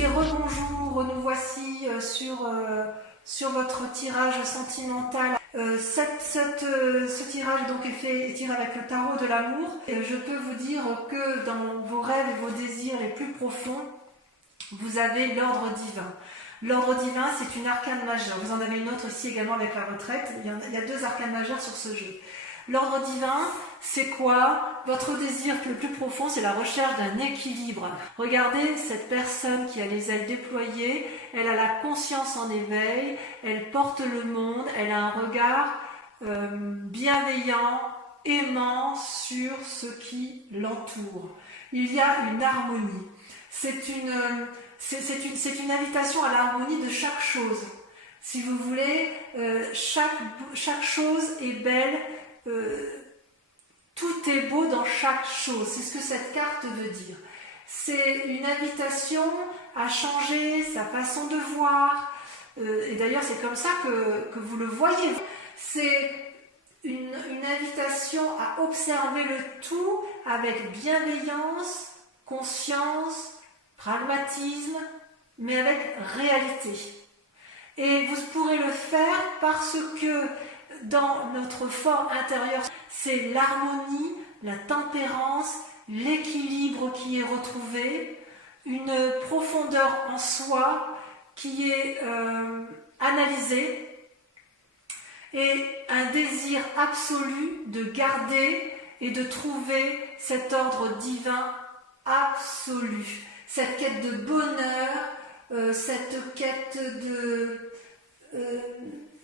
Et rebonjour, nous voici sur votre tirage sentimental. Ce tirage donc est tiré avec le tarot de l'amour. Je peux vous dire que dans vos rêves et vos désirs les plus profonds, vous avez l'ordre divin. L'ordre divin, c'est une arcane majeure. Vous en avez une autre ici également avec la retraite. Il y a deux arcanes majeures sur ce jeu. L'ordre divin, c'est quoi? Votre désir le plus profond, c'est la recherche d'un équilibre. Regardez cette personne qui a les ailes déployées, elle a la conscience en éveil, elle porte le monde, elle a un regard bienveillant, aimant sur ce qui l'entoure. Il y a une harmonie. C'est une invitation à l'harmonie de chaque chose. Si vous voulez, chaque chose est belle. Tout est beau dans chaque chose, c'est ce que cette carte veut dire. C'est une invitation à changer sa façon de voir, et d'ailleurs c'est comme ça que vous le voyez. C'est une invitation à observer le tout avec bienveillance, conscience, pragmatisme, mais avec réalité. Et vous pourrez le faire parce que dans notre forme intérieure, c'est l'harmonie, la tempérance, l'équilibre qui est retrouvé, une profondeur en soi qui est analysée et un désir absolu de garder et de trouver cet ordre divin absolu, cette quête de bonheur, cette quête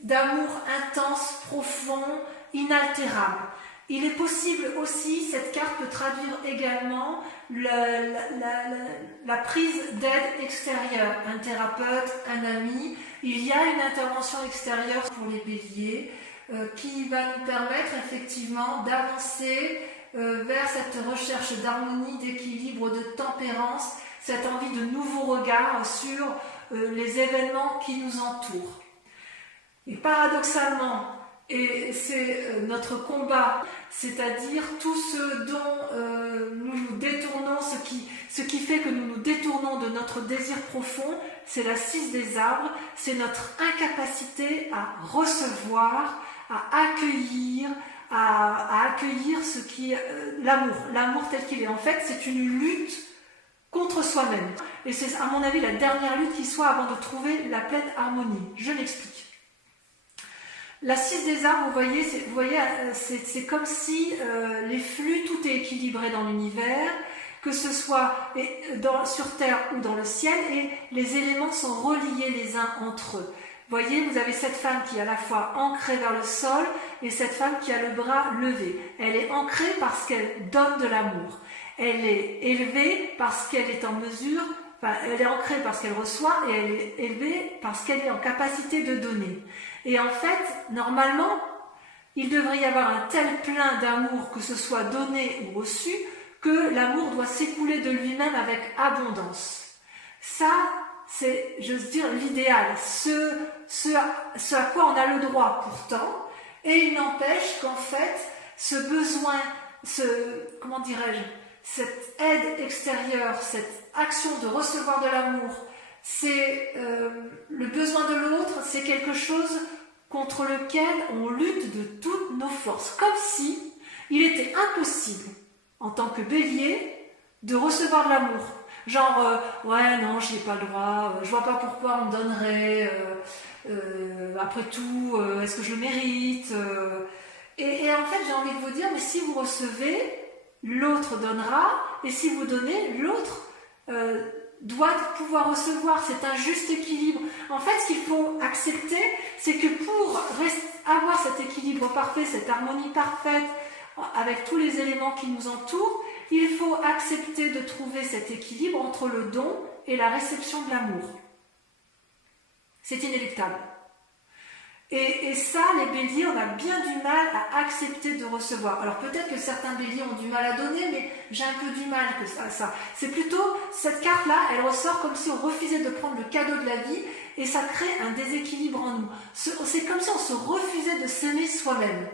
d'amour intense, profond, inaltérable. Il est possible aussi, cette carte peut traduire également la prise d'aide extérieure, un thérapeute, un ami. Il y a une intervention extérieure pour les béliers qui va nous permettre effectivement d'avancer vers cette recherche d'harmonie, d'équilibre, de tempérance, cette envie de nouveaux regards sur les événements qui nous entourent. Et paradoxalement, et c'est notre combat, c'est-à-dire tout ce dont nous nous détournons, ce qui fait que nous nous détournons de notre désir profond, c'est la 6 des arbres, c'est notre incapacité à recevoir, à accueillir ce qui l'amour tel qu'il est. En fait, c'est une lutte contre soi-même. Et c'est à mon avis la dernière lutte qui soit avant de trouver la pleine harmonie. Je l'explique. La 6 des arbres, vous voyez, c'est comme si les flux, tout est équilibré dans l'univers, que ce soit sur Terre ou dans le ciel, et les éléments sont reliés les uns entre eux. Vous voyez, vous avez cette femme qui est à la fois ancrée vers le sol et cette femme qui a le bras levé. Elle est ancrée parce qu'elle donne de l'amour. Elle est élevée parce qu'elle est en mesure, elle est ancrée parce qu'elle reçoit et elle est élevée parce qu'elle est en capacité de donner. Et en fait, normalement, il devrait y avoir un tel plein d'amour, que ce soit donné ou reçu, que l'amour doit s'écouler de lui-même avec abondance. Ça, c'est, j'ose dire, l'idéal, ce à quoi on a le droit pourtant, et il n'empêche qu'en fait, ce besoin, cette aide extérieure, cette action de recevoir de l'amour, c'est le besoin de l'autre, c'est quelque chose contre lequel on lutte de toutes nos forces, comme si il était impossible, en tant que bélier, de recevoir de l'amour. Genre, ouais, non, j'y ai pas le droit, je vois pas pourquoi on me donnerait, après tout, est-ce que je le mérite et en fait, j'ai envie de vous dire, mais si vous recevez, l'autre donnera, et si vous donnez, l'autre doit pouvoir recevoir. C'est un juste équilibre. En fait, ce qu'il faut accepter, c'est que pour avoir cet équilibre parfait, cette harmonie parfaite, avec tous les éléments qui nous entourent, il faut accepter de trouver cet équilibre entre le don et la réception de l'amour. C'est inéluctable. Et ça, les béliers, on a bien du mal à accepter de recevoir. Alors peut-être que certains béliers ont du mal à donner, mais j'ai un peu du mal à ça. C'est plutôt, cette carte-là, elle ressort comme si on refusait de prendre le cadeau de la vie, et ça crée un déséquilibre en nous. C'est comme si on se refusait de s'aimer soi-même.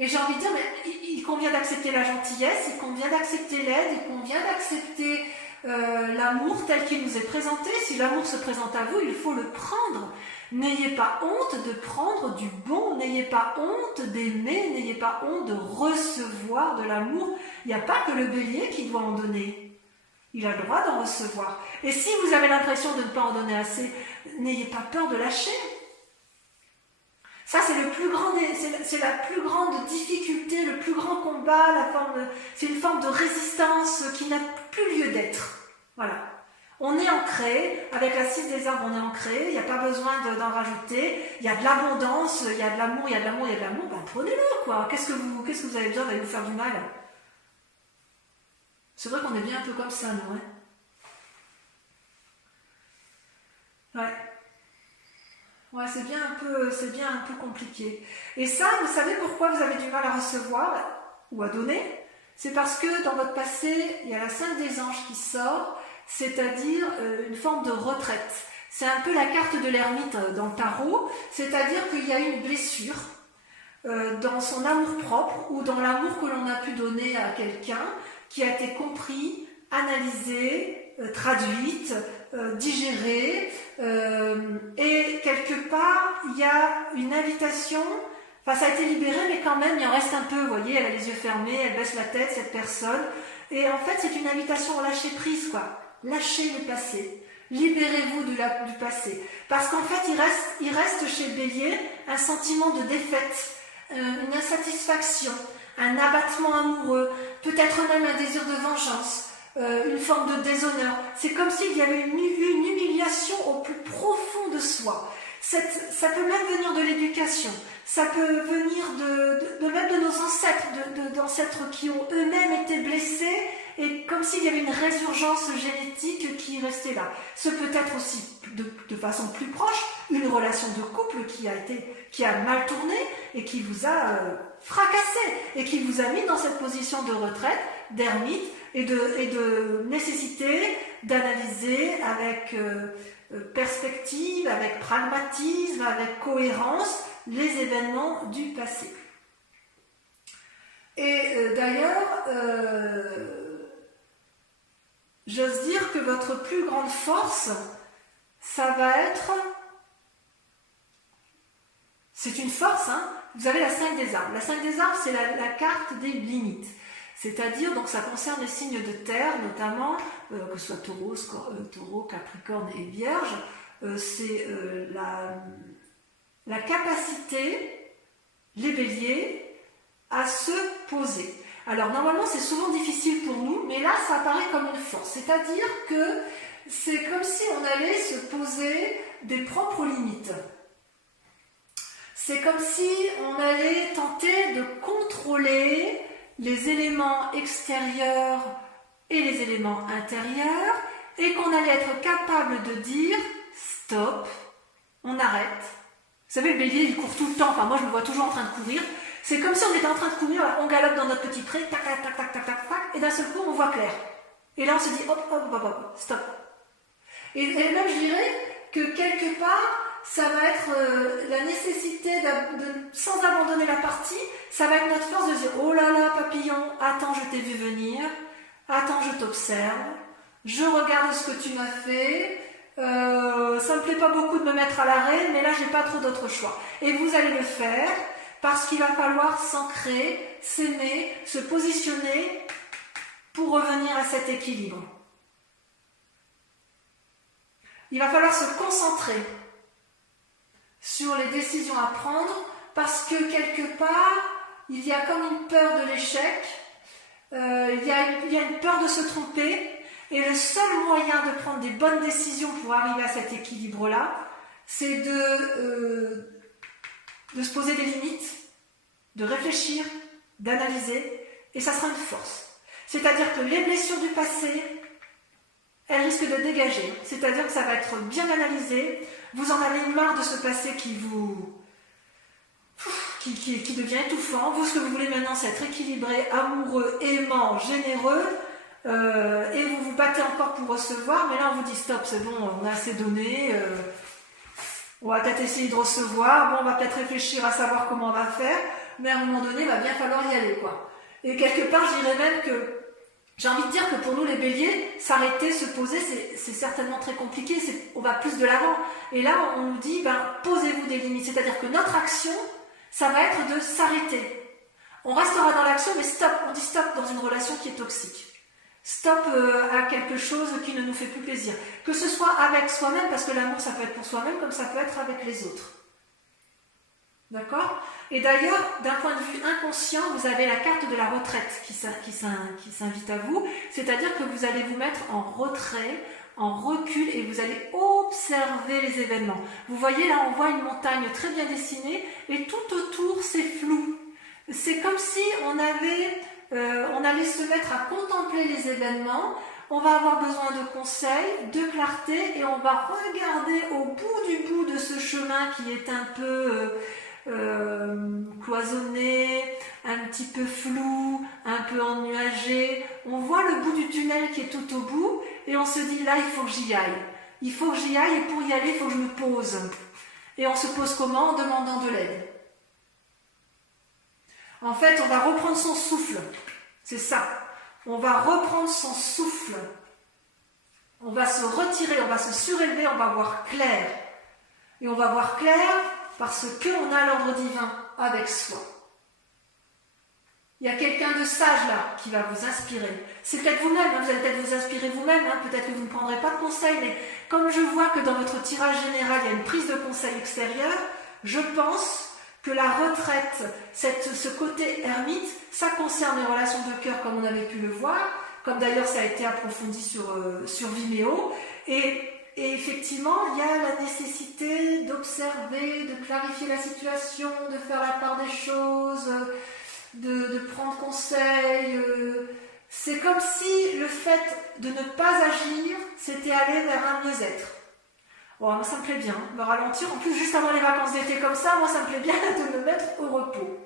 Et j'ai envie de dire, mais il convient d'accepter la gentillesse, il convient d'accepter l'aide, il convient d'accepter l'amour tel qu'il nous est présenté. Si l'amour se présente à vous, il faut le prendre. N'ayez pas honte de prendre du bon, n'ayez pas honte d'aimer, n'ayez pas honte de recevoir de l'amour. Il n'y a pas que le bélier qui doit en donner. Il a le droit d'en recevoir. Et si vous avez l'impression de ne pas en donner assez, n'ayez pas peur de lâcher. Ça, c'est la plus grande difficulté, le plus grand combat, c'est une forme de résistance qui n'a plus lieu d'être. Voilà. On est ancré, avec la 6 des arbres, on est ancré, il n'y a pas besoin d'en rajouter, il y a de l'abondance, il y a de l'amour, il y a de l'amour, il y a de l'amour, ben prenez-le, quoi. Qu'est-ce que vous avez besoin d'aller vous faire du mal? C'est vrai qu'on est bien un peu comme ça, nous, hein. Ouais. Ouais, c'est bien un peu compliqué. Et ça, vous savez pourquoi vous avez du mal à recevoir ou à donner? C'est parce que dans votre passé, il y a la 5 des anges qui sort, c'est-à-dire une forme de retraite. C'est un peu la carte de l'ermite dans le tarot, c'est-à-dire qu'il y a eu une blessure dans son amour-propre ou dans l'amour que l'on a pu donner à quelqu'un qui a été compris, analysé, traduite, digérée, et quelque part, il y a une invitation, enfin ça a été libéré, mais quand même, il en reste un peu, vous voyez, elle a les yeux fermés, elle baisse la tête, cette personne, et en fait, c'est une invitation au lâcher prise, quoi. Lâchez le passé. Libérez-vous du passé. Parce qu'en fait, il reste chez le bélier un sentiment de défaite, une insatisfaction, un abattement amoureux, peut-être même un désir de vengeance, une forme de déshonneur. C'est comme s'il y avait une humiliation au plus profond de soi. Ça peut même venir de l'éducation, ça peut venir même de nos ancêtres, d'ancêtres qui ont eux-mêmes été blessés, et comme s'il y avait une résurgence génétique qui restait là. Ce peut être aussi, de façon plus proche, une relation de couple qui a mal tourné et qui vous a fracassé et qui vous a mis dans cette position de retraite, d'ermite et de nécessité d'analyser avec perspective, avec pragmatisme, avec cohérence les événements du passé. Et d'ailleurs, j'ose dire que votre plus grande force, ça va être... C'est une force, hein. Vous avez la 5 des arbres. La 5 des arbres, c'est la carte des limites. C'est-à-dire, donc ça concerne les signes de terre, notamment, que ce soit taureau, capricorne et vierge, c'est la capacité, les béliers, à se poser. Alors normalement c'est souvent difficile pour nous, mais là ça apparaît comme une force. C'est-à-dire que c'est comme si on allait se poser des propres limites. C'est comme si on allait tenter de contrôler les éléments extérieurs et les éléments intérieurs, et qu'on allait être capable de dire stop, on arrête. Vous savez, le bélier il court tout le temps, enfin moi je me vois toujours en train de courir. C'est comme si on était en train de courir, on galope dans notre petit pré, tac, tac, tac, tac, tac, tac, tac, et d'un seul coup, on voit clair. Et là, on se dit, hop, hop, hop, hop, stop. Et même, je dirais que quelque part, ça va être la nécessité, sans abandonner la partie, ça va être notre force de dire, oh là là, papillon, attends, je t'ai vu venir, attends, je t'observe, je regarde ce que tu m'as fait, ça me plaît pas beaucoup de me mettre à l'arrêt, mais là, j'ai pas trop d'autre choix. Et vous allez le faire, parce qu'il va falloir s'ancrer, s'aimer, se positionner pour revenir à cet équilibre. Il va falloir se concentrer sur les décisions à prendre parce que quelque part, il y a comme une peur de l'échec, il y a une peur de se tromper, et le seul moyen de prendre des bonnes décisions pour arriver à cet équilibre-là, c'est de se poser des limites, de réfléchir, d'analyser, et ça sera une force. C'est-à-dire que les blessures du passé, elles risquent de dégager. C'est-à-dire que ça va être bien analysé, vous en avez marre de ce passé qui devient étouffant. Vous, ce que vous voulez maintenant, c'est être équilibré, amoureux, aimant, généreux, et vous vous battez encore pour recevoir, mais là on vous dit stop, c'est bon, on a assez donné, on va peut-être essayer de recevoir, bon, on va peut-être réfléchir à savoir comment on va faire, mais à un moment donné, il va bien falloir y aller, quoi. Et quelque part, je dirais même que J'ai envie de dire que pour nous les béliers, s'arrêter, se poser, c'est certainement très compliqué, on va plus de l'avant. Et là, on nous dit, posez-vous des limites. C'est-à-dire que notre action, ça va être de s'arrêter. On restera dans l'action, mais stop, on dit stop dans une relation qui est toxique. Stop à quelque chose qui ne nous fait plus plaisir. Que ce soit avec soi-même, parce que l'amour, ça peut être pour soi-même, comme ça peut être avec les autres. D'accord? Et d'ailleurs, d'un point de vue inconscient, vous avez la carte de la retraite qui s'invite à vous. C'est-à-dire que vous allez vous mettre en retrait, en recul, et vous allez observer les événements. Vous voyez, là, on voit une montagne très bien dessinée, et tout autour, c'est flou. C'est comme si on allait se mettre à contempler les événements. On va avoir besoin de conseils, de clarté, et on va regarder au bout de ce chemin qui est un peu cloisonné, un petit peu flou, un peu ennuagé. On voit le bout du tunnel qui est tout au bout, et on se dit là, il faut que j'y aille. Il faut que j'y aille, et pour y aller, il faut que je me pose. Et on se pose comment? En demandant de l'aide. En fait, on va reprendre son souffle. C'est ça. On va reprendre son souffle. On va se retirer, on va se surélever, on va voir clair. Et on va voir clair parce qu'on a l'ordre divin avec soi. Il y a quelqu'un de sage là qui va vous inspirer. C'est peut-être vous-même, vous allez peut-être vous inspirer vous-même, peut-être que vous ne prendrez pas de conseils, mais comme je vois que dans votre tirage général, il y a une prise de conseil extérieur, je pense que la retraite, ce côté ermite, ça concerne les relations de cœur comme on avait pu le voir, comme d'ailleurs ça a été approfondi sur Vimeo, et effectivement il y a la nécessité d'observer, de clarifier la situation, de faire la part des choses, de prendre conseil. C'est comme si le fait de ne pas agir, c'était aller vers un mieux-être. Bon, moi ça me plaît bien, me ralentir. En plus, juste avant les vacances d'été comme ça, moi ça me plaît bien de me mettre au repos.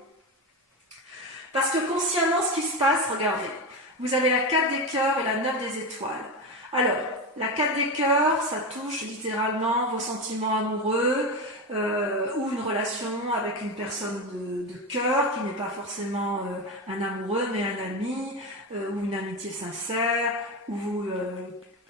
Parce que consciemment, ce qui se passe, regardez, vous avez la 4 des cœurs et la 9 des étoiles. Alors, la 4 des cœurs, ça touche littéralement vos sentiments amoureux ou une relation avec une personne de cœur qui n'est pas forcément un amoureux, mais un ami ou une amitié sincère ou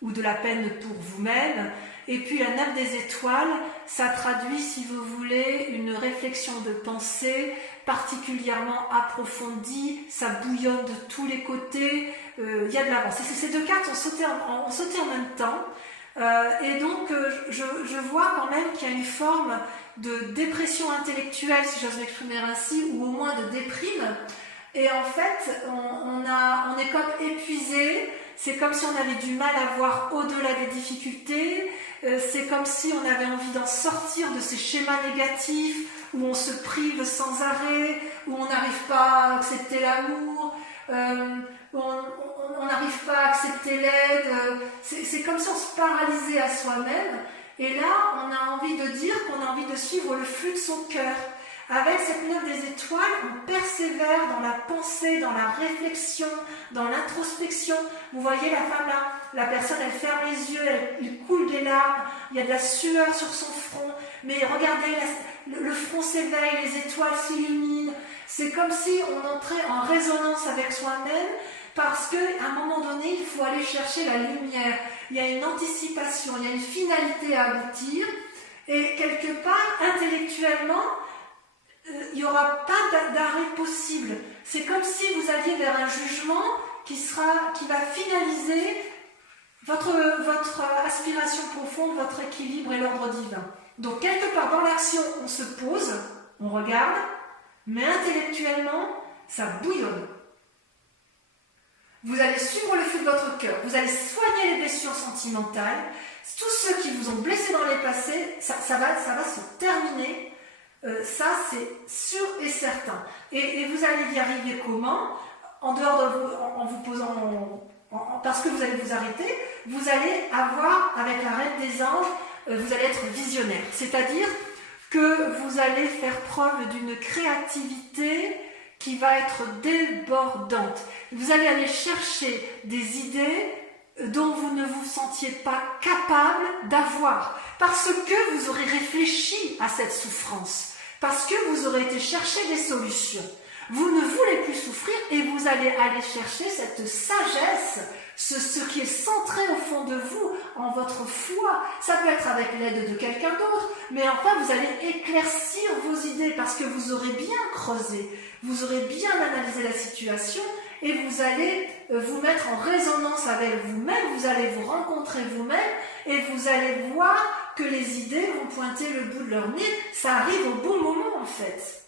de la peine pour vous-même. Et puis la 9 des étoiles, ça traduit, si vous voulez, une réflexion de pensée particulièrement approfondie, ça bouillonne de tous les côtés, il y a de l'avance. Ces deux cartes ont sauté en même temps, et donc je vois quand même qu'il y a une forme de dépression intellectuelle, si j'ose m'exprimer ainsi, ou au moins de déprime, et en fait on est comme épuisé. C'est comme si on avait du mal à voir au-delà des difficultés, c'est comme si on avait envie d'en sortir de ces schémas négatifs où on se prive sans arrêt, où on n'arrive pas à accepter l'amour, où on n'arrive pas à accepter l'aide. C'est comme si on se paralysait à soi-même. Et là, on a envie de dire qu'on a envie de suivre le flux de son cœur. Avec cette 9 des étoiles, on persévère dans la pensée, dans la réflexion, dans l'introspection. Vous voyez la femme là, la personne elle ferme les yeux, il coule des larmes, il y a de la sueur sur son front, mais regardez, le front s'éveille, les étoiles s'illuminent. C'est comme si on entrait en résonance avec soi-même, parce qu'à un moment donné, il faut aller chercher la lumière. Il y a une anticipation, il y a une finalité à aboutir, et quelque part, intellectuellement, il n'y aura pas d'arrêt possible. C'est comme si vous alliez vers un jugement qui va finaliser votre aspiration profonde, votre équilibre et l'ordre divin. Donc quelque part dans l'action, on se pose, on regarde, mais intellectuellement, ça bouillonne. Vous allez suivre le flux de votre cœur, vous allez soigner les blessures sentimentales, tous ceux qui vous ont blessé dans les passés, ça va se terminer. Ça, c'est sûr et certain. Et vous allez y arriver comment? En dehors de vous, en vous posant, parce que vous allez vous arrêter, vous allez avoir, avec la reine des anges, vous allez être visionnaire. C'est-à-dire que vous allez faire preuve d'une créativité qui va être débordante. Vous allez aller chercher des idées dont vous ne vous sentiez pas capable d'avoir, parce que vous aurez réfléchi à cette souffrance. Parce que vous aurez été chercher des solutions. Vous ne voulez plus souffrir et vous allez aller chercher cette sagesse, ce qui est centré au fond de vous, en votre foi. Ça peut être avec l'aide de quelqu'un d'autre, mais enfin vous allez éclaircir vos idées parce que vous aurez bien creusé, vous aurez bien analysé la situation et vous allez vous mettre en résonance avec vous-même, vous allez vous rencontrer vous-même et vous allez voir que les idées vont pointer le bout de leur nez. Ça arrive au bon moment en fait.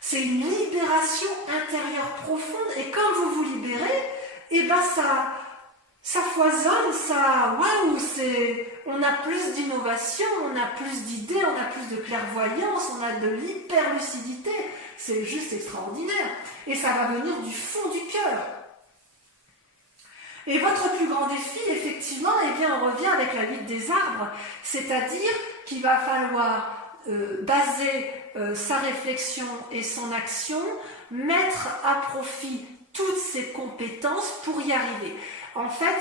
C'est une libération intérieure profonde et quand vous vous libérez, et ben ça foisonne, waouh, on a plus d'innovation, on a plus d'idées, on a plus de clairvoyance, on a de l'hyperlucidité. C'est juste extraordinaire. Et ça va venir du fond du cœur. Et votre plus grand défi, effectivement, eh bien, on revient avec la vie des arbres, c'est-à-dire qu'il va falloir baser sa réflexion et son action, mettre à profit toutes ses compétences pour y arriver. En fait,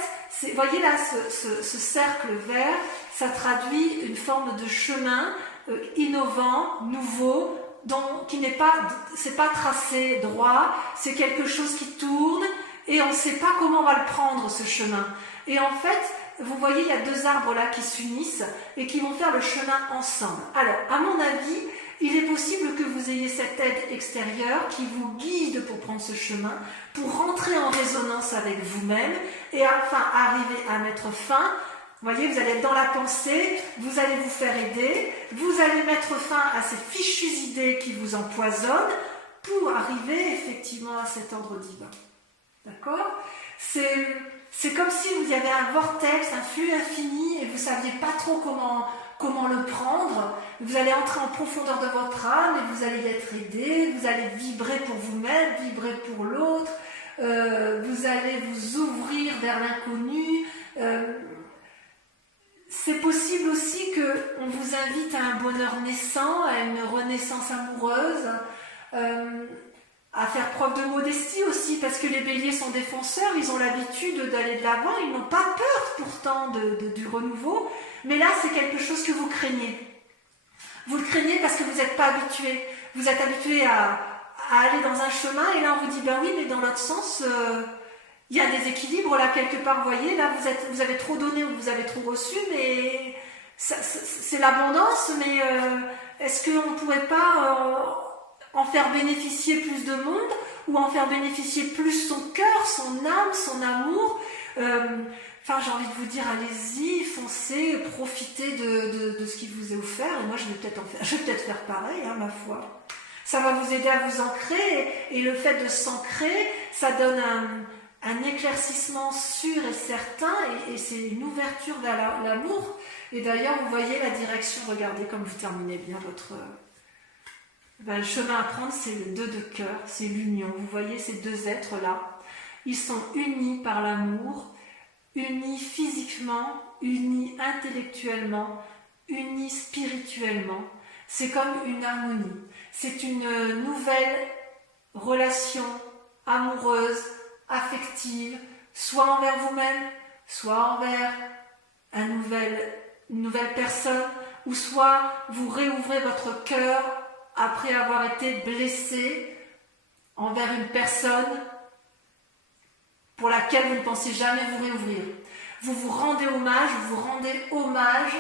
voyez là ce cercle vert, ça traduit une forme de chemin innovant, nouveau, qui n'est pas, c'est pas tracé droit, c'est quelque chose qui tourne et on ne sait pas comment on va le prendre ce chemin. Et en fait, vous voyez, il y a deux arbres là qui s'unissent et qui vont faire le chemin ensemble. Alors, à mon avis, il est possible que vous ayez cette aide extérieure qui vous guide pour prendre ce chemin, pour rentrer en résonance avec vous-même et enfin arriver à mettre fin. Vous voyez, vous allez être dans la pensée, vous allez vous faire aider, vous allez mettre fin à ces fichues idées qui vous empoisonnent pour arriver effectivement à cet ordre divin. D'accord ? C'est comme si vous y avait un vortex, un flux infini et vous ne saviez pas trop comment le prendre. Vous allez entrer en profondeur de votre âme et vous allez y être aidé, vous allez vibrer pour vous-même, vibrer pour l'autre, vous allez vous ouvrir vers l'inconnu. C'est possible aussi qu'on vous invite à un bonheur naissant, à une renaissance amoureuse, à faire preuve de modestie aussi, parce que les béliers sont des fonceurs, ils ont l'habitude d'aller de l'avant, ils n'ont pas peur pourtant du renouveau, mais là c'est quelque chose que vous craignez. Vous le craignez parce que vous n'êtes pas habitué. Vous êtes habitué à aller dans un chemin, et là on vous dit, ben oui, mais dans l'autre sens, il y a des équilibres là quelque part, vous voyez, là vous avez trop donné ou vous avez trop reçu, mais c'est l'abondance, mais est-ce qu'on ne pourrait pas en faire bénéficier plus de monde, ou en faire bénéficier plus son cœur, son âme, son amour. Enfin, j'ai envie de vous dire, allez-y, foncez, profitez de ce qui vous est offert. Et moi, je vais peut-être faire pareil, hein, ma foi. Ça va vous aider à vous ancrer, et le fait de s'ancrer, ça donne un éclaircissement sûr et certain, et c'est une ouverture vers l'amour. Et d'ailleurs, vous voyez la direction, regardez comme vous terminez bien votre... le chemin à prendre, c'est le 2 de cœur, c'est l'union. Vous voyez ces deux êtres-là, ils sont unis par l'amour, unis physiquement, unis intellectuellement, unis spirituellement. C'est comme une harmonie. C'est une nouvelle relation amoureuse, affective, soit envers vous-même, soit envers une nouvelle personne, ou soit vous réouvrez votre cœur après avoir été blessé envers une personne pour laquelle vous ne pensez jamais vous réouvrir. Vous vous rendez hommage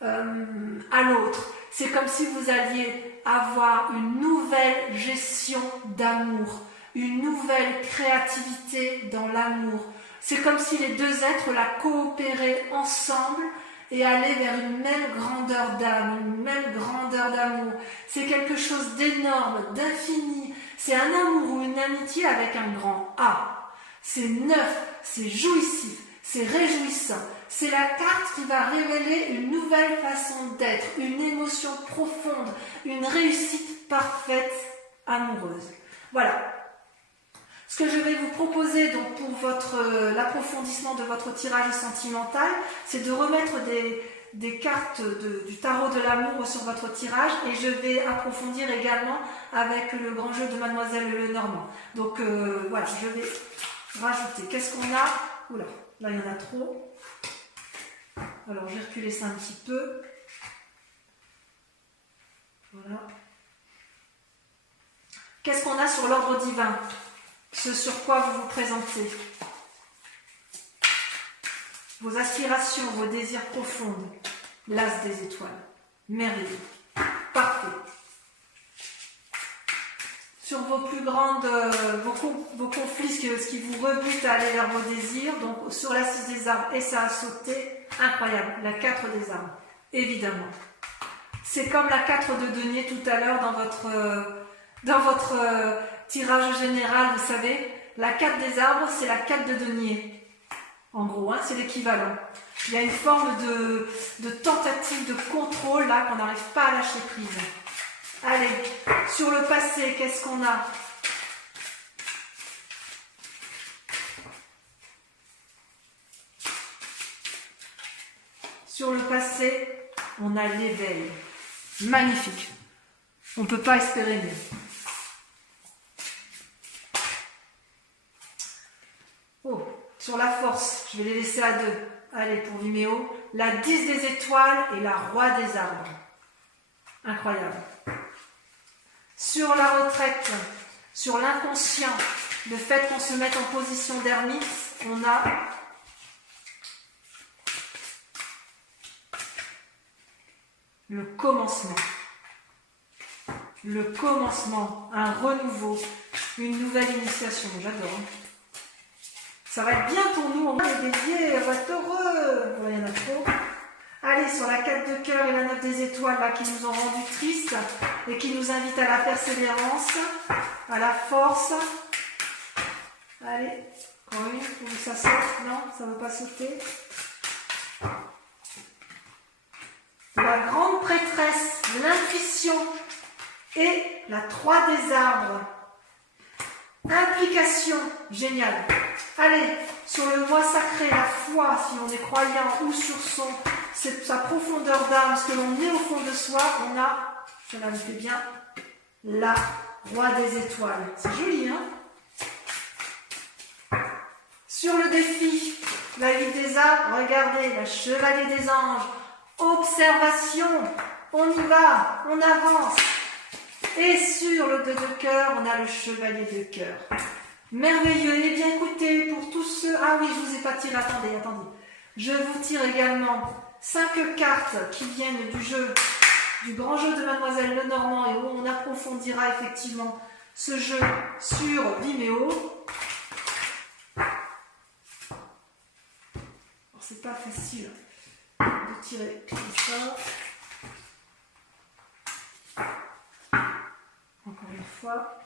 à l'autre. C'est comme si vous alliez avoir une nouvelle gestion d'amour, une nouvelle créativité dans l'amour. C'est comme si les deux êtres la coopéraient ensemble et aller vers une même grandeur d'âme, une même grandeur d'amour. C'est quelque chose d'énorme, d'infini. C'est un amour ou une amitié avec un grand A. C'est neuf, c'est jouissif, c'est réjouissant. C'est la carte qui va révéler une nouvelle façon d'être, une émotion profonde, une réussite parfaite, amoureuse. Voilà. Ce que je vais vous proposer donc pour l'approfondissement de votre tirage sentimental, c'est de remettre des cartes du tarot de l'amour sur votre tirage, et je vais approfondir également avec le grand jeu de Mademoiselle Lenormand. Donc voilà, je vais rajouter. Qu'est-ce qu'on a? Oula, là il y en a trop. Alors je vais reculer ça un petit peu. Voilà. Qu'est-ce qu'on a sur l'ordre divin? Ce sur quoi vous vous présentez? Vos aspirations, vos désirs profonds. L'as des étoiles. Merveilleux. Parfait. Sur vos plus grandes, vos conflits, ce qui vous rebute à aller vers vos désirs, donc sur la 6 des arbres, et ça a sauté, incroyable, la 4 des arbres, évidemment. C'est comme la 4 de denier tout à l'heure dans votre tirage général, vous savez, la 4 des arbres, c'est la 4 de denier. En gros, hein, c'est l'équivalent. Il y a une forme de tentative de contrôle là qu'on n'arrive pas à lâcher prise. Allez, sur le passé, qu'est-ce qu'on a? Sur le passé, on a l'éveil. Magnifique. On ne peut pas espérer mieux. Oh, sur la force, je vais les laisser à deux. Allez, pour Vimeo, la 10 des étoiles et la roi des arbres. Incroyable. Sur la retraite, sur l'inconscient, le fait qu'on se mette en position d'ermite, on a le commencement. Le commencement, un renouveau, une nouvelle initiation. J'adore. Ça va être bien pour nous, on va les béliers, on va être heureux. Il y en a trop. Allez, sur la 4 de cœur et la 9 des étoiles, là, qui nous ont rendus tristes et qui nous invitent à la persévérance, à la force. Allez, encore une, pour que ça saute. Non, ça ne va pas sauter. La grande prêtresse, l'intuition et la 3 des arbres. Implication, génial. Allez, sur le moi sacré, la foi, si on est croyant, ou sur sa profondeur d'âme, ce que l'on est au fond de soi, on a, cela me fait bien, la roi des étoiles. C'est joli, hein? Sur le défi, la vie des arbres, regardez, la chevalier des anges, observation, on y va, on avance. Et sur le 2 de cœur, on a le chevalier de cœur. Merveilleux. Et bien écoutez, pour tous ceux... Ah oui, je ne vous ai pas tiré, attendez. Je vous tire également 5 cartes qui viennent du grand jeu de Mademoiselle Lenormand et où on approfondira effectivement ce jeu sur Vimeo. C'est pas facile de tirer comme ça. Encore une fois.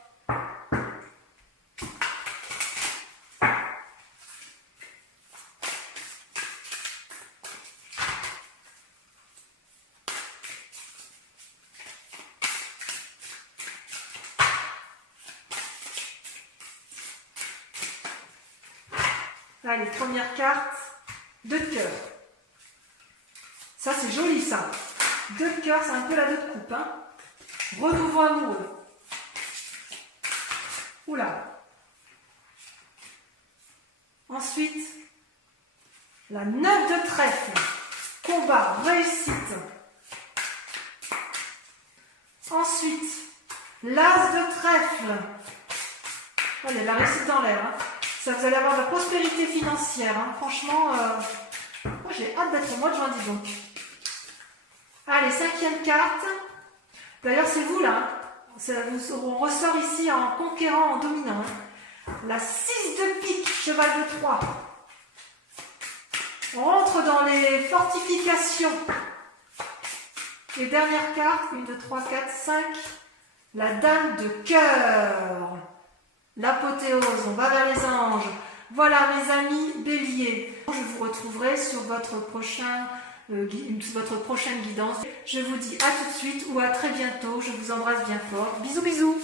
Allez, première carte, 2 de cœur. Ça, c'est joli, ça. 2 de cœur, c'est un peu la 2 de coupe. Hein. Renouveau amoureux. Oula. Ensuite, la 9 de trèfle. Combat, réussite. Ensuite, l'as de trèfle. Oh, il y a de la réussite dans l'air. Hein. Ça, vous allez avoir de la prospérité financière. Hein. Franchement, moi, j'ai hâte d'être au mois de juin, dis donc. Allez, 5e carte. D'ailleurs, c'est vous là. On ressort ici en conquérant, en dominant. Hein. La 6 de pique, cheval de 3. On rentre dans les fortifications. Et dernière carte, 1, 2, 3, 4, 5. La dame de cœur. L'apothéose, on va vers les anges. Voilà mes amis béliers. Je vous retrouverai sur votre prochaine guidance. Je vous dis à tout de suite ou à très bientôt. Je vous embrasse bien fort. Bisous bisous.